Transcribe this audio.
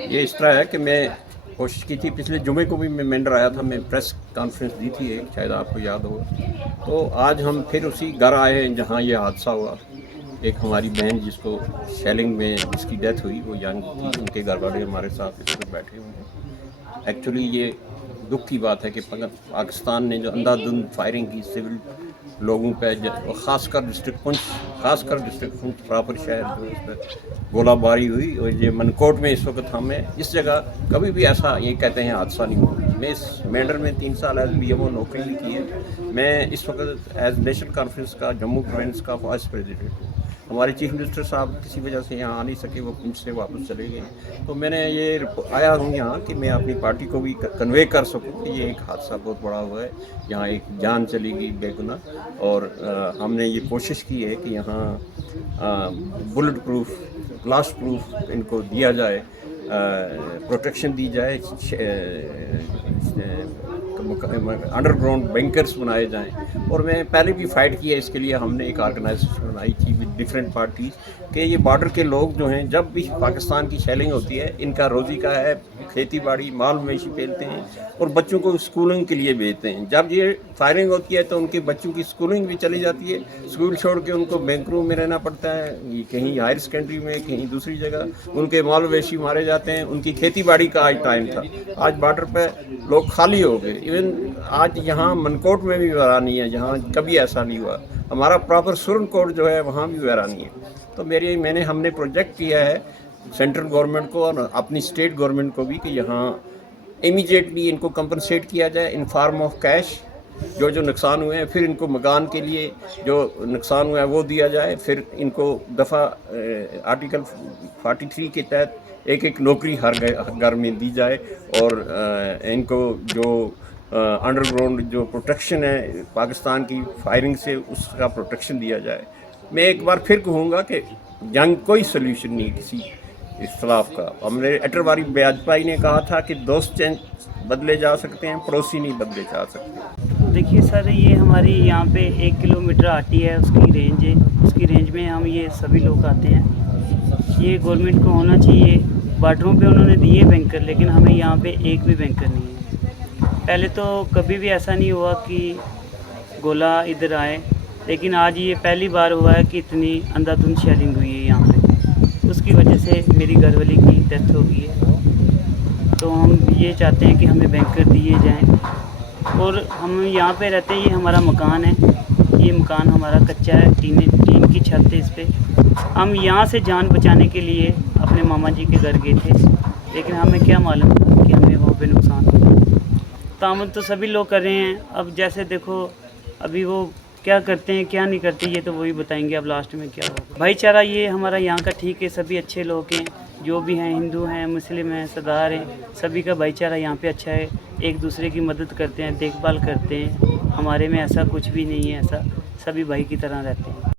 ये इस तरह है कि मैं कोशिश की थी, पिछले जुमे को भी मैं मेंढर आया था, मैं प्रेस कॉन्फ्रेंस दी थी एक, शायद आपको याद हो। तो आज हम फिर उसी घर आए हैं जहाँ ये हादसा हुआ। एक हमारी बहन जिसको शेलिंग में जिसकी डेथ हुई वो यंग थी, उनके घर वाले हमारे साथ इस वक्त बैठे हुए हैं। एक्चुअली ये दुख की बात है कि पाकिस्तान ने जो अंधाधुंध फायरिंग की सिविल लोगों पे, ख़ासकर डिस्ट्रिक्ट पुंछ, प्रॉपर शहर जो है, इस पर गोलाबारी हुई। और ये मनकोट में इस वक्त हमें इस जगह कभी भी ऐसा ये कहते हैं हादसा नहीं हुआ। मैं इस मेंढर में 3 साल एज BMO नौकरी भी की है। मैं इस वक्त एज नेशनल कॉन्फ्रेंस का जम्मू प्रोविंस का वाइस प्रेसिडेंट हूँ। हमारे चीफ मिनिस्टर साहब किसी वजह से यहाँ आ नहीं सके, वो पुंछ से वापस चले गए। तो मैंने ये आया हूँ यहाँ कि मैं अपनी पार्टी को भी कन्वे कर सकूँ कि ये एक हादसा बहुत बड़ा हुआ है, यहाँ एक जान चली गई बेगुनाह। और हमने ये कोशिश की है कि यहाँ बुलेट प्रूफ, ब्लास्ट प्रूफ इनको दिया जाए, प्रोटेक्शन दी जाए, अंडरग्राउंड बैंकर्स बनाए जाएं। और मैं पहले भी फाइट किया इसके लिए। हमने एक ऑर्गेनाइजेशन बनाई थी विद डिफरेंट पार्टीज़ कि ये बॉर्डर के लोग जो हैं, जब भी पाकिस्तान की शेलिंग होती है, इनका रोज़ी का है, खेती बाड़ी माल मवेशी पेलते हैं और बच्चों को स्कूलिंग के लिए भेजते हैं। जब ये फायरिंग होती है तो उनके बच्चों की स्कूलिंग भी चली जाती है, स्कूल छोड़ के उनको बेंगलुरु में रहना पड़ता है, कहीं हायर सेकेंडरी में, कहीं दूसरी जगह। उनके माल मवेशी मारे जाते हैं, उनकी खेती बाड़ी का आज टाइम था। आज बॉर्डर पर लोग खाली हो गए। इवन आज यहाँ मनकोट में भी वैरानी है, जहाँ कभी ऐसा नहीं हुआ। हमारा प्रॉपर सुरनकोट जो है वहाँ भी वैरानी है। तो हमने प्रोजेक्ट किया है सेंट्रल गवर्नमेंट को और अपनी स्टेट गवर्नमेंट को भी कि यहाँ इमीडिएटली इनको कंपनसेट किया जाए इन फॉर्म ऑफ कैश, जो नुकसान हुए हैं। फिर इनको मकान के लिए जो नुकसान हुआ है वो दिया जाए। फिर इनको दफ़ा आर्टिकल 43 के तहत एक नौकरी हर घर में दी जाए। और इनको जो अंडरग्राउंड जो प्रोटेक्शन है पाकिस्तान की फायरिंग से, उसका प्रोटेक्शन दिया जाए। मैं एक बार फिर कहूँगा कि जंग कोई सोल्यूशन नहीं किसी इख्तलाफ का। हमने अटल बिहारी वाजपेयी ने कहा था कि दोस्त बदले जा सकते हैं, पड़ोसी नहीं बदले जा सकते। देखिए सर, ये हमारी यहाँ पे 1 किलोमीटर आती है, उसकी रेंज है। उसकी रेंज में हम ये सभी लोग आते हैं। ये गवर्नमेंट को होना चाहिए। बॉर्डरों पे उन्होंने दिए बैंकर, लेकिन हमें यहाँ पे एक भी बैंकर नहीं है। पहले तो कभी भी ऐसा नहीं हुआ कि गोला इधर आए, लेकिन आज ये पहली बार हुआ है कि इतनी अंधाधुंध शेलिंग हुई है यहाँ पे। उसकी वजह से मेरी घरवाली की डेथ हो गई है। तो हम ये चाहते हैं कि हमें बैंकर दिए जाएं। और हम यहाँ पे रहते हैं, ये हमारा मकान है। ये मकान हमारा कच्चा है, टीन की छत है इस पर। हम यहाँ से जान बचाने के लिए अपने मामा जी के घर गए थे, लेकिन हमें क्या मालूम था कि हमें वहाँ पे नुकसान होगा। तामल तो सभी लोग कर रहे हैं। अब जैसे देखो, अभी वो क्या करते हैं क्या नहीं करते, ये तो वही बताएंगे अब लास्ट में क्या होगा। भाईचारा ये हमारा यहाँ का ठीक है, सभी अच्छे लोग हैं, जो भी हैं, हिंदू हैं, मुस्लिम हैं, सरदार हैं, सभी का भाईचारा यहाँ पे अच्छा है। एक दूसरे की मदद करते हैं, देखभाल करते हैं। हमारे में ऐसा कुछ भी नहीं है, ऐसा सभी भाई की तरह रहते हैं।